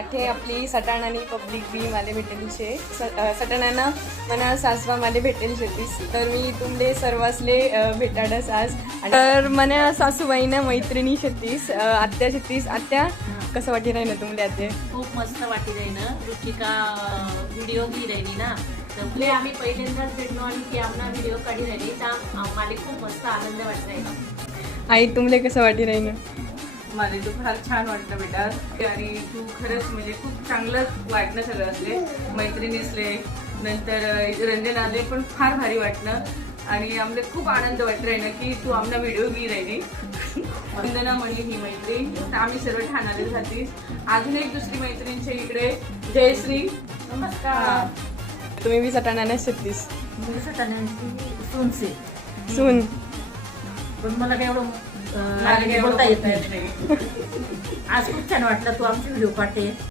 आठे आपली सटाण आणि पब्लिक बी माले भेटेल शे सटाणाना मना सासवा माले भेटेल शेतीस तर मी तुमले सर्वासले भेटाडस आज तर मना सासूबाईना मैत्रिणी शेतीस आत्या शेतीस आत्या कसं वाटी राही ना तुमले आते खूप मस्त वाटी राही ना रुचिका व्हिडिओ बी राहिली ना तर आम्ही पहिल्यांदाच भेटलो आणि ती आम्हाला व्हिडिओ काढी राहिली तर आम्हाला खूप मस्त आनंद वाटत आहे. आई तुमले कसं वाटी राही ना मला तू फार छान वाटलं बेटा आणि तू खरंच म्हणजे खूप चांगलं वाटणं सगळं असले मैत्रिणी असले नंतर रंजन आले पण फार भारी वाटणं आणि आम्हाला खूप आनंद वाटत ना की तू आमना व्हिडिओ बी राहिली. वंदना म्हणली ही मैत्रीण तर आम्ही सर्व ठाण्याला जातीस. अजून एक दुसरी मैत्रिणीच्या इकडे जयश्री. नमस्कार. तुम्ही बी सटाणाना शेतीस सुनसे सून पण मला काय एवढं मला काय एवढं बोलता येत बोलता नाही. आज खूप छान वाटलं तू आमची व्हिडिओ पाठते.